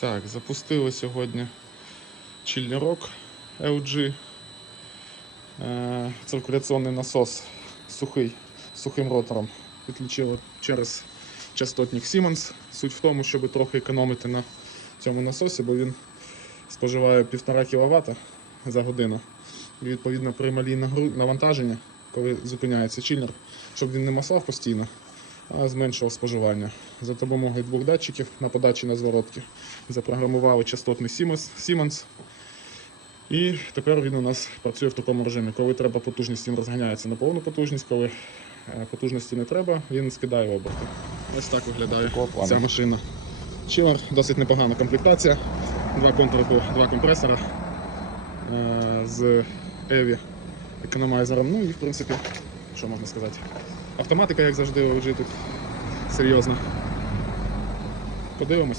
Так, запустили сьогодні чільнірок LG. Е, Циркуляційний насос сухий, сухим ротором. Підключили через частотник Siemens. Суть в тому, щоб трохи економити на цьому насосі, бо він споживає 1,5 кВт за годину. І відповідно при малій навантаженні, коли зупиняється чільнер, щоб він не масав постійно, зменшував споживання. За допомогою двох датчиків на подачі на зворотки запрограмували частотний Siemens. І тепер він у нас працює в такому режимі. Коли треба потужність, він розганяється на повну потужність, коли е, потужності не треба, він скидає оберти. Ось так виглядає ця машина. Чилер, досить непогана комплектація. Два контури, два компресора е, з Еві економайзером. Ну і в принципі, що можна сказати. Автоматика, як завжди, LG тут серйозна. Подивимось.